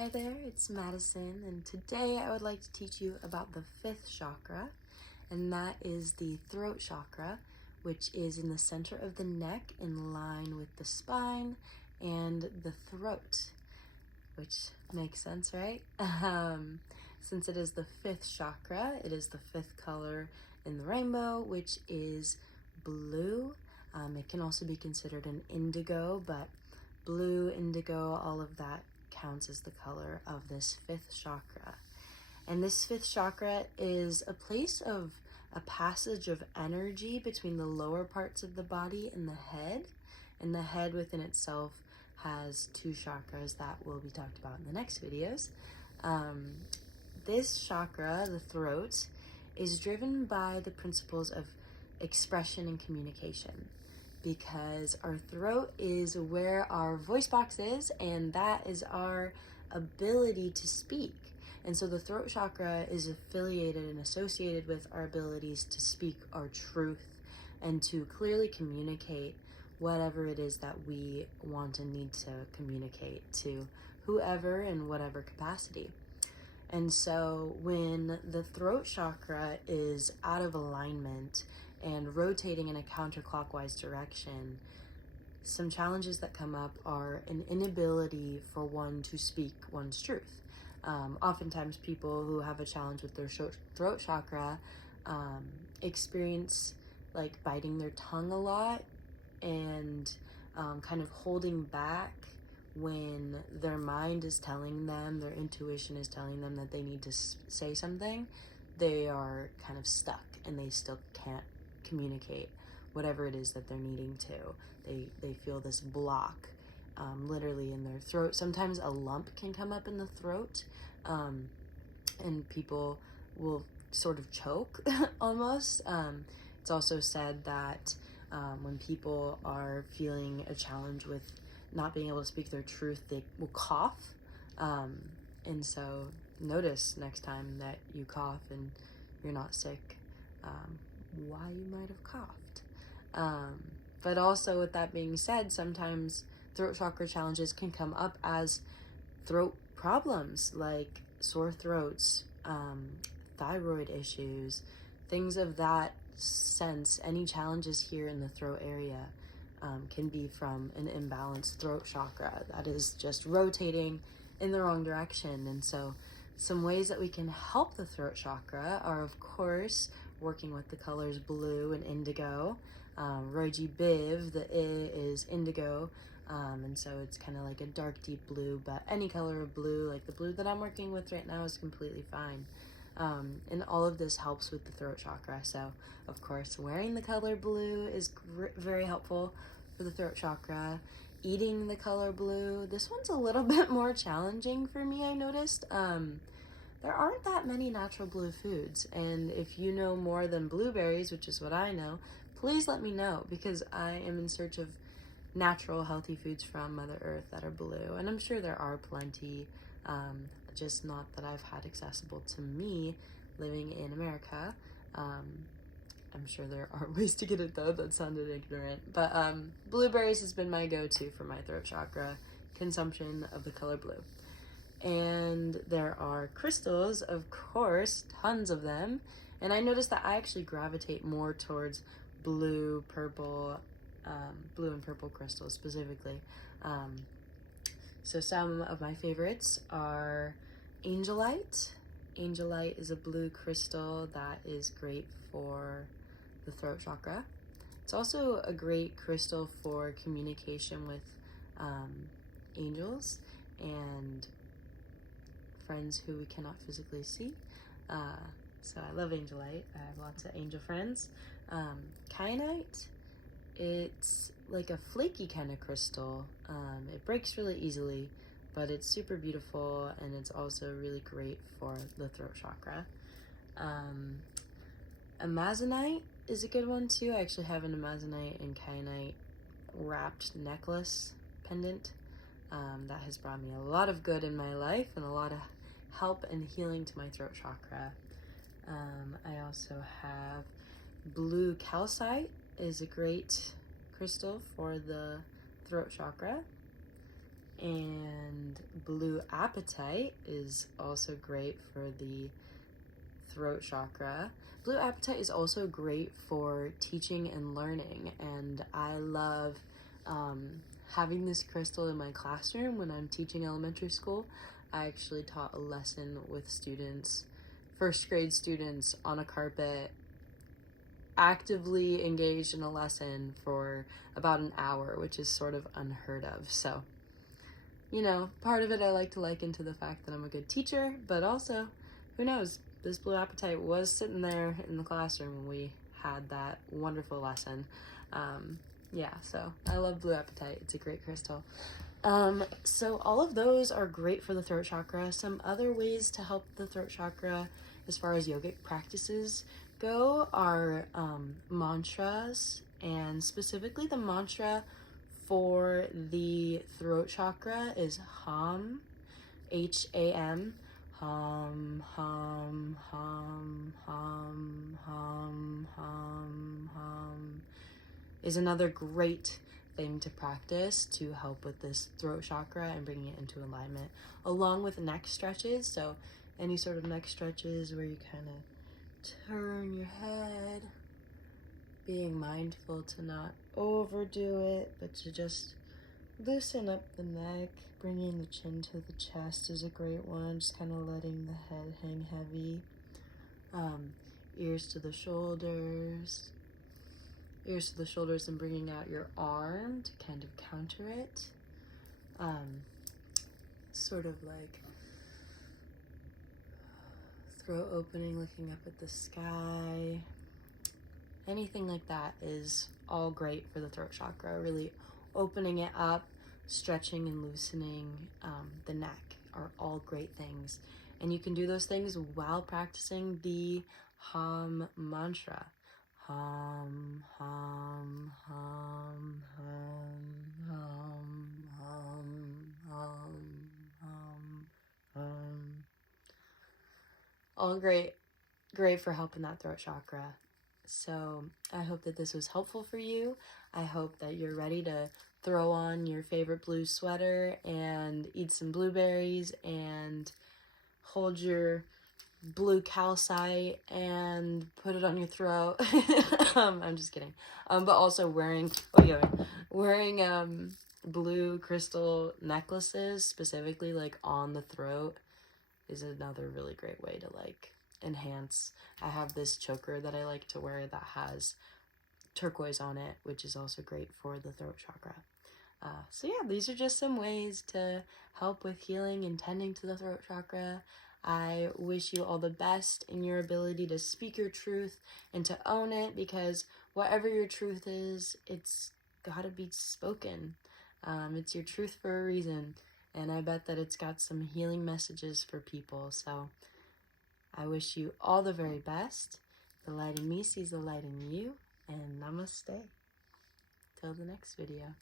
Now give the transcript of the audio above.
Hi there, it's Madison, and today I would like to teach you about the fifth chakra, and that is the throat chakra, which is in the center of the neck in line with the spine and the throat, which makes sense, right? Since it is the fifth chakra, it is the fifth color in the rainbow, which is blue. It can also be considered an indigo, but blue, indigo, all of that counts as the color of this fifth chakra. And this fifth chakra is a place of a passage of energy between the lower parts of the body and the head. And the head within itself has two chakras that will be talked about in the next videos. This chakra, the throat, is driven by the principles of expression and communication, because our throat is where our voice box is, and that is our ability to speak. And so the throat chakra is affiliated and associated with our abilities to speak our truth and to clearly communicate whatever it is that we want and need to communicate to whoever in whatever capacity. And so when the throat chakra is out of alignment and rotating in a counterclockwise direction, some challenges that come up are an inability for one to speak one's truth. Oftentimes people who have a challenge with their throat chakra experience like biting their tongue a lot and kind of holding back when their mind is telling them, their intuition is telling them that they need to say something. They are kind of stuck and they still can't communicate whatever it is that they're needing to. They feel this block literally in their throat. Sometimes a lump can come up in the throat and people will sort of choke almost. It's also said that when people are feeling a challenge with not being able to speak their truth, they will cough. And so notice next time that you cough and you're not sick, why you might have coughed. But also with that being said, sometimes throat chakra challenges can come up as throat problems like sore throats, thyroid issues, things of that sense. Any challenges here in the throat area can be from an imbalanced throat chakra that is just rotating in the wrong direction. And so some ways that we can help the throat chakra are, of course, working with the colors blue and indigo. Roji Biv, the I is indigo, and so it's kind of like a dark deep blue, but any color of blue, like the blue that I'm working with right now, is completely fine. And all of this helps with the throat chakra. So of course, wearing the color blue is very helpful for the throat chakra. Eating the color blue, this one's a little bit more challenging for me, I noticed. There aren't that many natural blue foods, and if you know more than blueberries, which is what I know, please let me know, because I am in search of natural healthy foods from Mother Earth that are blue, and I'm sure there are plenty, just not that I've had accessible to me living in America. I'm sure there are ways to get it though. That sounded ignorant, but blueberries has been my go-to for my throat chakra consumption of the color blue. And there are crystals, of course, tons of them, and I noticed that I actually gravitate more towards blue, purple, blue and purple crystals specifically. So some of my favorites are angelite. Angelite is a blue crystal that is great for the throat chakra. It's also a great crystal for communication with angels and friends who we cannot physically see. So I love angelite. I have lots of angel friends. Kyanite, it's like a flaky kind of crystal. It breaks really easily, but it's super beautiful, and it's also really great for the throat chakra. Amazonite is a good one too. I actually have an amazonite and kyanite wrapped necklace pendant that has brought me a lot of good in my life and a lot of help and healing to my throat chakra. I also have blue calcite is a great crystal for the throat chakra. And blue apatite is also great for the throat chakra. Blue apatite is also great for teaching and learning, and I love having this crystal in my classroom when I'm teaching elementary school. I actually taught a lesson with students, first grade students, on a carpet, actively engaged in a lesson for about an hour, which is sort of unheard of. So, you know, part of it I like to liken to the fact that I'm a good teacher, but also, who knows, this blue apatite was sitting there in the classroom when we had that wonderful lesson. Yeah, so I love blue apatite. It's a great crystal. So all of those are great for the throat chakra. Some other ways to help the throat chakra as far as yogic practices go are mantras, and specifically the mantra for the throat chakra is Hum, H-A-M. Hum, hum, hum, hum, hum, hum, hum is another great thing to practice to help with this throat chakra and bringing it into alignment, along with neck stretches. So any sort of neck stretches where you kind of turn your head, being mindful to not overdo it, but to just loosen up the neck. Bringing the chin to the chest is a great one, just kind of letting the head hang heavy. Ears to the shoulders. Ears to the shoulders, and bringing out your arm to kind of counter it. Sort of like throat opening, looking up at the sky. Anything like that is all great for the throat chakra, really opening it up, stretching and loosening the neck are all great things. And you can do those things while practicing the Hum mantra. Hum, hum, hum, hum, hum, hum, hum, hum, hum. All great for helping that throat chakra. So I hope that this was helpful for you. I hope that you're ready to throw on your favorite blue sweater and eat some blueberries and hold your blue calcite and put it on your throat. I'm just kidding. But also wearing blue crystal necklaces, specifically like on the throat, is another really great way to like enhance. I have this choker that I like to wear that has turquoise on it, which is also great for the throat chakra. So yeah, these are just some ways to help with healing and tending to the throat chakra. I wish you all the best in your ability to speak your truth and to own it, because whatever your truth is, it's gotta be spoken. It's your truth for a reason, and I bet that it's got some healing messages for people. So I wish you all the very best. The light in me sees the light in you, and namaste. Till the next video.